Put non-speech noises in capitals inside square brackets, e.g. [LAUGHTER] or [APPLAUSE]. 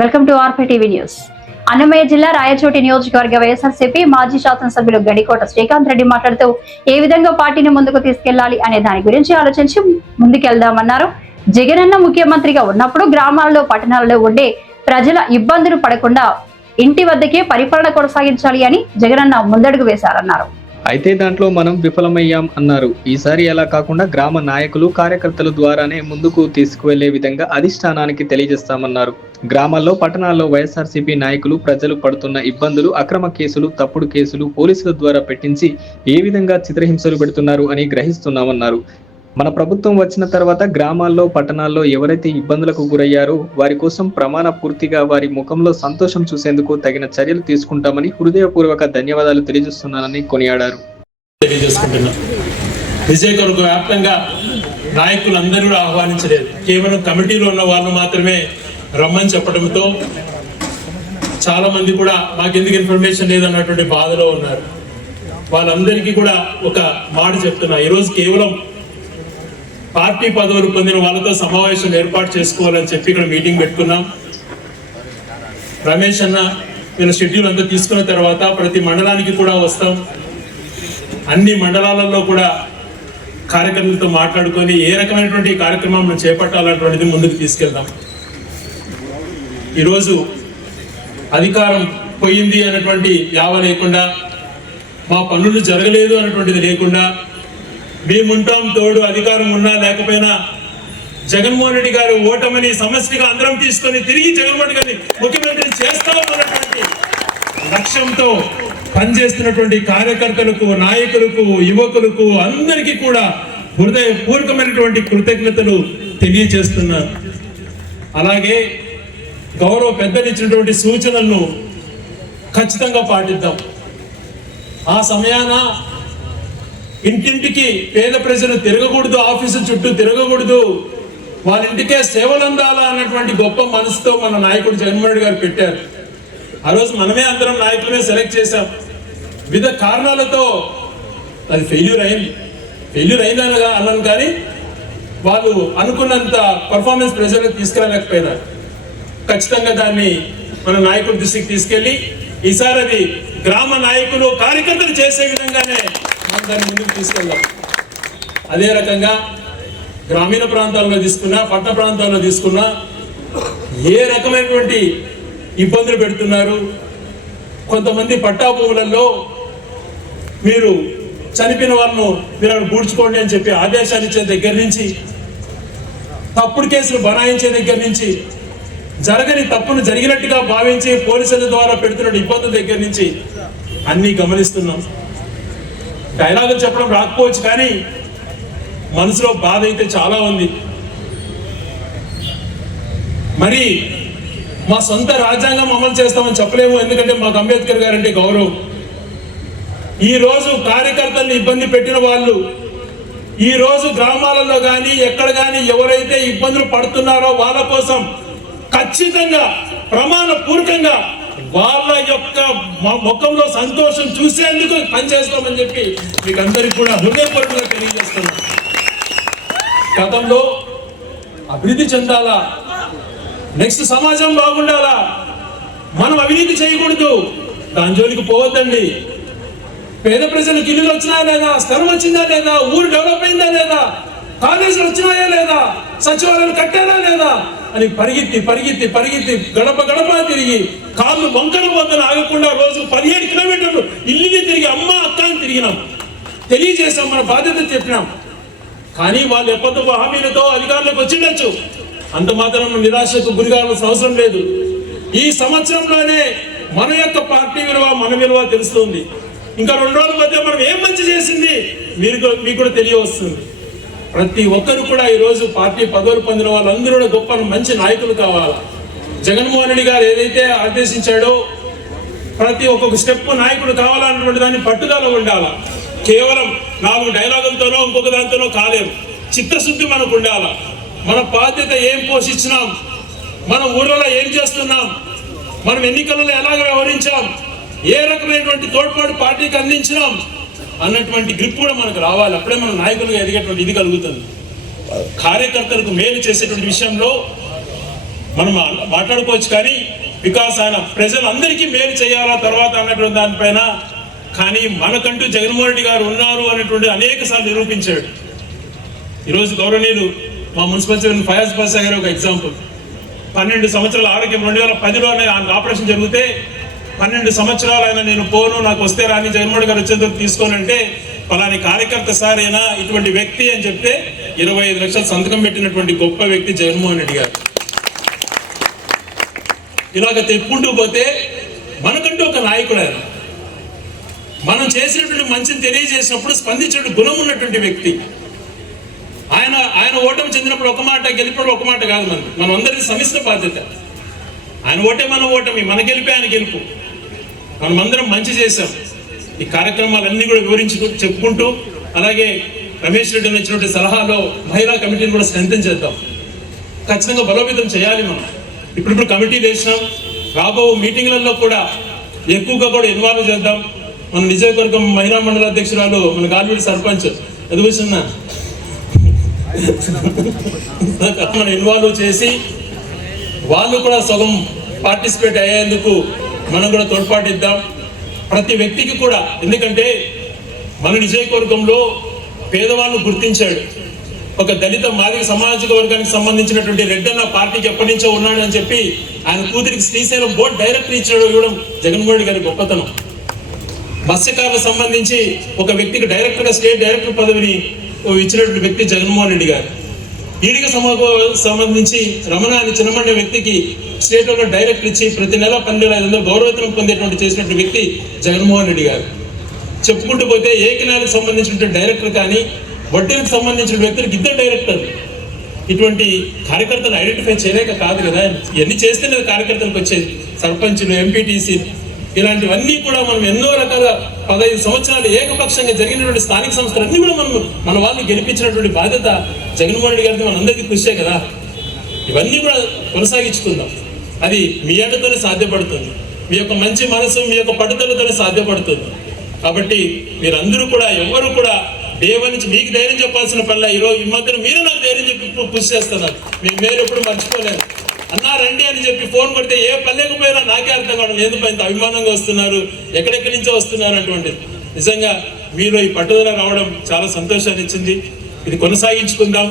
Welcome to RP TV news. Annamayya జిల్లా రాయచోటి నియోజకవర్గ వైఎస్ఆర్సీపీ మాజీ శాసనసభ్యులు గడికోట శ్రీకాంత్ రెడ్డి మాట్లాడుతూ ఏ విధంగా పార్టీని ముందుకు తీసుకెళ్ళాలి అనే దాని గురించి ఆలోచించి ముందుకెళ్దామన్నారు. జగనన్న ముఖ్యమంత్రిగా ఉన్నప్పుడు గ్రామాల్లో పట్టణాల్లో ఉండే ప్రజల ఇబ్బందులు పడకుండా ఇంటి వద్దకే పరిపాలన కొనసాగించాలి అని జగనన్న ముందడుగు వేశారన్నారు. అయితే దాంట్లో మనం విఫలమయ్యాం అన్నారు. ఈసారి అలా కాకుండా గ్రామ నాయకులు కార్యకర్తల ద్వారానే ముందుకు తీసుకువెళ్ళే విధంగా అధిష్టానానికి తెలియజేస్తామన్నారు. గ్రామాల్లో పట్టణాల్లో వైఎస్ఆర్సీపీ నాయకులు ప్రజలు పడుతున్న ఇబ్బందులు అక్రమ కేసులు తప్పుడు కేసులు పోలీసుల ద్వారా పెట్టించి ఏ విధంగా చిత్రహింసలు పెడుతున్నారు అని గ్రహిస్తున్నామన్నారు. మన ప్రభుత్వం వచ్చిన తర్వాత గ్రామాల్లో పట్టణాల్లో ఎవరైతే ఇబ్బందులకు గురయ్యారో వారి కోసం ప్రమాణ పూర్తిగా వారి ముఖంలో సంతోషం చూసేందుకు తగిన చర్యలు తీసుకుంటామని హృదయపూర్వక ధన్యవాదాలు తెలియజేస్తున్నానని కొనియాడారు. విజయ్ కొరకు వ్యాప్తంగా నాయకులందరూ కూడా ఆహ్వానించలేదు. కేవలం కమిటీలో ఉన్న వాళ్ళు మాత్రమే రమ్మని చెప్పడంతో చాలా మంది కూడా మాకెందుకు ఇన్ఫర్మేషన్ లేదన్నటువంటి బాధలో ఉన్నారు. వాళ్ళందరికీ కూడా ఒక మాట చెప్తున్నా. ఈరోజు కేవలం పార్టీ పదవులు పొందిన వాళ్ళతో సమావేశం ఏర్పాటు చేసుకోవాలని చెప్పి ఇక్కడ మీటింగ్ పెట్టుకున్నాం. రమేష్ అన్న నేను షెడ్యూల్ అంతా తీసుకున్న తర్వాత ప్రతి మండలానికి కూడా వస్తాం. అన్ని మండలాలలో కూడా కార్యక్రమాలతో మాట్లాడుకొని ఏ రకమైనటువంటి కార్యక్రమం మనం చేపట్టాలన్నటువంటిది ముందుకు తీసుకెళ్దాం. ఈరోజు అధికారం పోయింది అన్నటువంటి యావ లేకుండా మా పనులు జరగలేదు అన్నటువంటిది లేకుండా మేముంటాం తోడు అధికారం ఉన్నా లేకపోయినా జగన్మోహన్ రెడ్డి గారు ఓటమని సమస్యగా అందరం తీసుకొని తిరిగి జగన్మోహన్ రెడ్డి గారిని ముఖ్యమంత్రి చేస్తామన్నటువంటి లక్ష్యంతో పనిచేస్తున్నటువంటి కార్యకర్తలకు నాయకులకు యువకులకు అందరికీ కూడా హృదయపూర్వకమైనటువంటి కృతజ్ఞతలు తెలియచేస్తున్నారు అలాగే గౌరవ పెద్దలు ఇచ్చినటువంటి సూచనలను ఖచ్చితంగా పాటిద్దాం. ఆ సమయాన ఇంటింటికి పేద ప్రజలు తిరగకూడదు ఆఫీసు చుట్టూ తిరగకూడదు. వాళ్ళ ఇంటికే సేవలు అందాలా అన్నటువంటి గొప్ప మనసుతో మన నాయకుడు జగన్మోహన్ గారు పెట్టారు. ఆ రోజు మనమే అందరం నాయకులమే సెలెక్ట్ చేశాం. వివిధ కారణాలతో అది ఫెయిల్యూర్ అయింది. ఫెయిల్యూర్ అయిందని అన్నాను కానీ వాళ్ళు అనుకున్నంత పర్ఫార్మెన్స్ ప్రజలకు తీసుకురాలేకపోయినారు. ఖచ్చితంగా దాన్ని మన నాయకుడి దృష్టికి తీసుకెళ్ళి ఈసారి అది గ్రామ నాయకులు కార్యకర్తలు చేసే విధంగానే దాన్ని ముందుకు తీసుకెళ్దాం. అదే రకంగా గ్రామీణ ప్రాంతాల్లో తీసుకున్నా పట్టణ ప్రాంతాల్లో తీసుకున్నా ఏ రకమైనటువంటి ఇబ్బందులు పెడుతున్నారు? కొంతమంది పట్టా భూములలో మీరు చనిపోయిన వాళ్ళను మీరు పూడ్చుకోండి అని చెప్పి ఆదేశాలు ఇచ్చే దగ్గర నుంచి తప్పుడు కేసులు బనాయించే దగ్గర నుంచి జరగని తప్పును జరిగినట్టుగా భావించి పోలీసుల ద్వారా పెడుతున్న ఇబ్బందుల దగ్గర నుంచి అన్నీ గమనిస్తున్నాం. డైలాగులు చెప్పడం రాకపోవచ్చు కానీ మనసులో బాధ అయితే చాలా ఉంది. మరి మా సొంత రాజ్యాంగం అమలు చేస్తామని చెప్పలేము ఎందుకంటే మాకు అంబేద్కర్ గారు అంటే గౌరవం ఈరోజు కార్యకర్తల్ని ఇబ్బంది పెట్టిన వాళ్ళు ఈరోజు గ్రామాలలో కానీ ఎక్కడ కానీ ఎవరైతే ఇబ్బందులు పడుతున్నారో వాళ్ళ కోసం ఖచ్చితంగా ప్రమాణపూర్వకంగా వాళ్ళ యొక్క మ- ముఖంలో సంతోషం చూసేందుకు పనిచేస్తామని చెప్పి మీకు అందరికి కూడా హృదయపూర్వకంగా తెలియజేస్తున్నాను గతంలో అభివృద్ధి చెందాలా? నెక్స్ట్ సమాజం బాగుండాలా? మనం అవినీతి చేయకూడదు. దాని జోలికి పోవద్దండి. పేద ప్రజలకు ఇల్లులు వచ్చినా లేదా స్థలం వచ్చిందా లేదా ఊరు డెవలప్ అయిందా లేదా కాలేజీలు వచ్చినాయా లేదా సచివాలయాలు కట్టారా లేదా అని పరిగెత్తి పరిగెత్తి పరిగెత్తి గడప గడప తిరిగి కాళ్ళు వంకర వద్దలు ఆగకుండా రోజు పదిహేడు కిలోమీటర్లు ఇల్లుని తిరిగి అమ్మ అక్క అని తిరిగినాం. తెలియజేసాం మన బాధ్యత చెప్పినాం. కానీ వాళ్ళు ఎప్పటికో హామీలతో అధికారులకు వచ్చిండొచ్చు. అంత మాత్రం నిరాశకు గురి కావాల్సిన అవసరం లేదు. ఈ సంవత్సరంలోనే మన యొక్క పార్టీ విలువ మన విలువ తెలుస్తుంది. ఇంకా రెండు రోజుల మధ్య మనం ఏం మంచి చేసింది? మీరు కూడా- మీకు కూడా తెలియవస్తుంది. ప్రతి ఒక్కరు కూడా ఈరోజు పార్టీ పదవులు పొందిన వాళ్ళందరూ కూడా గొప్ప మంచి నాయకులు కావాలి? జగన్మోహన్ రెడ్డి గారు ఏదైతే ఆదేశించాడో ప్రతి ఒక్కొక్క స్టెప్ నాయకుడు కావాలన్నటువంటి దాన్ని పట్టుదల ఉండాలా? కేవలం నాలుగు డైలాగులతోనో ఇంకొక దాంతోనో కాలేము. చిత్తశుద్ధి మనకు ఉండాలా? మన బాధ్యత ఏం పోషించినాం? మన ఊర్లలో ఏం చేస్తున్నాం? మనం ఎన్నికలలో ఎలాగ వ్యవహరించాం? ఏ రకమైనటువంటి తోడ్పాటు పార్టీకి అందించినాం? అన్నటువంటి గ్రిప్ కూడా మనకు రావాలి. అప్పుడే మన నాయకులుగా ఎదిగేటువంటి ఇది కలుగుతుంది. కార్యకర్తలకు మేలు చేసేటువంటి విషయంలో మనం మాట్లాడుకోవచ్చు కానీ బికాస్ ఆయన ప్రజలందరికీ మేలు చేయాలా తర్వాత అన్నటువంటి దానిపైన? కానీ మనకంటూ జగన్మోహన్ రెడ్డి గారు ఉన్నారు అనేటువంటి అనేక సార్లు నిరూపించాడు. ఈరోజు గౌరవనీయులు మా మున్సిపల్ చైర్మన్ ఫయాజ్ బాసా గారు ఒక ఎగ్జాంపుల్. పన్నెండు సంవత్సరాల ఆరోగ్యం రెండు వేల పదిలోనే ఆయన ఆపరేషన్ జరిగితే పన్నెండు సంవత్సరాలు నేను పోను నాకు వస్తే రాని జగన్మోహన్ గారు వచ్చేందుకు తీసుకోనంటే పలాని కార్యకర్త సారైనా ఇటువంటి వ్యక్తి అని చెప్తే ఇరవై ఐదు లక్షల సంతకం పెట్టినటువంటి గొప్ప వ్యక్తి జగన్మోహన్ రెడ్డి గారు. ఇలాగ తెప్పుకుంటూ పోతే మనకంటూ ఒక నాయకుడు ఆయన. మనం చేసినటువంటి మంచిని తెలియజేసినప్పుడు స్పందించే గుణం ఉన్నటువంటి వ్యక్తి. ఆయన ఆయన ఓటమి చెందినప్పుడు ఒక మాట గెలిపినప్పుడు ఒక మాట కాదు మనం మనం అందరిది సమిష్ట బాధ్యత. ఆయన ఓటే మన ఓటమి మన గెలిపే ఆయన గెలుపు. మనం అందరం మంచి చేశాం. ఈ కార్యక్రమాలన్నీ కూడా వివరించుకు చెప్పుకుంటూ అలాగే రమేష్ రెడ్డి ఇచ్చినటువంటి సలహాలో మహిళా కమిటీని కూడా స్ట్రెంథన్ చేద్దాం. ఖచ్చితంగా బలోపేతం చేయాలి మనం. ఇప్పుడిప్పుడు కమిటీ వేసినాం రాబో మీటింగ్లలో కూడా ఎక్కువగా కూడా ఇన్వాల్వ్ చేద్దాం. మన నిజవర్గం మహిళా మండల అధ్యక్షురాలు మన గాలివీడి సర్పంచ్. ఎదుగుతున్నా [LAUGHS] మనం ఇన్వాల్వ్ చేసి వాళ్ళు కూడా సగం పార్టిసిపేట్ అయ్యేందుకు మనం కూడా తోడ్పాటు ఇద్దాం ప్రతి వ్యక్తికి కూడా ఎందుకంటే మన నిజయకవర్గంలో పేదవాళ్ళు గుర్తించాడు. ఒక దళిత మాదిక సామాజిక వర్గానికి సంబంధించినటువంటి రెడ్డన్న పార్టీకి ఎప్పటి నుంచో ఉన్నాడు అని చెప్పి ఆయన కూతురికి శ్రీశైలం బోర్డు డైరెక్టర్ ఇచ్చాడు ఇవ్వడం జగన్మోహన్ రెడ్డి గారి గొప్పతనం. మత్స్యకారులకు సంబంధించి ఒక వ్యక్తికి డైరెక్టర్గా స్టేట్ డైరెక్టర్ పదవిని ఇచ్చినటువంటి వ్యక్తి జగన్మోహన్ రెడ్డి గారు. ఈడిక సమాగో సంబంధించి రమణ అని చిన్నమండే వ్యక్తికి స్టేట్లో డైరెక్ట్ ఇచ్చి ప్రతి నెల పన్నెండు ఐదు వందలు గౌరవతనం పొందేటువంటి చేసినటువంటి వ్యక్తి జగన్మోహన్ రెడ్డి గారు. చెప్పుకుంటూ పోతే ఏకనాలకు సంబంధించినటువంటి డైరెక్టర్ కానీ వడ్డీలకు సంబంధించిన వ్యక్తులకు ఇద్దరు డైరెక్టర్ ఇటువంటి కార్యకర్తలు ఐడెంటిఫై చేయలేక కాదు కదా. ఎన్ని చేస్తేనే కార్యకర్తలకు వచ్చేది. సర్పంచులు ఎంపీటీసీ ఇలాంటివన్నీ కూడా మనం ఎన్నో రకాల పదహైదు సంవత్సరాలు ఏకపక్షంగా జరిగినటువంటి స్థానిక సంస్థలు అన్నీ కూడా మనం మన వాళ్ళని గెలిపించినటువంటి బాధ్యత జగన్మోహన్ రెడ్డి గారిది మనందరికీ కృషే కదా. ఇవన్నీ కూడా కొనసాగించుకుందాం. అది మీ అండతోనే సాధ్యపడుతుంది. మీ యొక్క మంచి మనసు మీ యొక్క పట్టుదలతోనే సాధ్యపడుతుంది. కాబట్టి మీరందరూ కూడా ఎవరు కూడా దేవ నుంచి మీకు ధైర్యం చెప్పాల్సిన పనిలా ఈరోజు ఈ మధ్యన మీరు నాకు ధైర్యం చెప్పి కృషి పుష్ చేస్తున్నారు. మీ మీరు ఎప్పుడు మర్చిపోలేదు అన్నా రండి అని చెప్పి ఫోన్ కొడితే ఏ పల్లెకు పోయినా నాకే అర్థం కావడం ఎందుకు ఇంత అభిమానంగా వస్తున్నారు ఎక్కడెక్కడి నుంచో వస్తున్నారు అటువంటిది. నిజంగా మీలో ఈ పట్టుదల రావడం చాలా సంతోషాన్ని ఇచ్చింది ఇది కొనసాగించుకుందాం.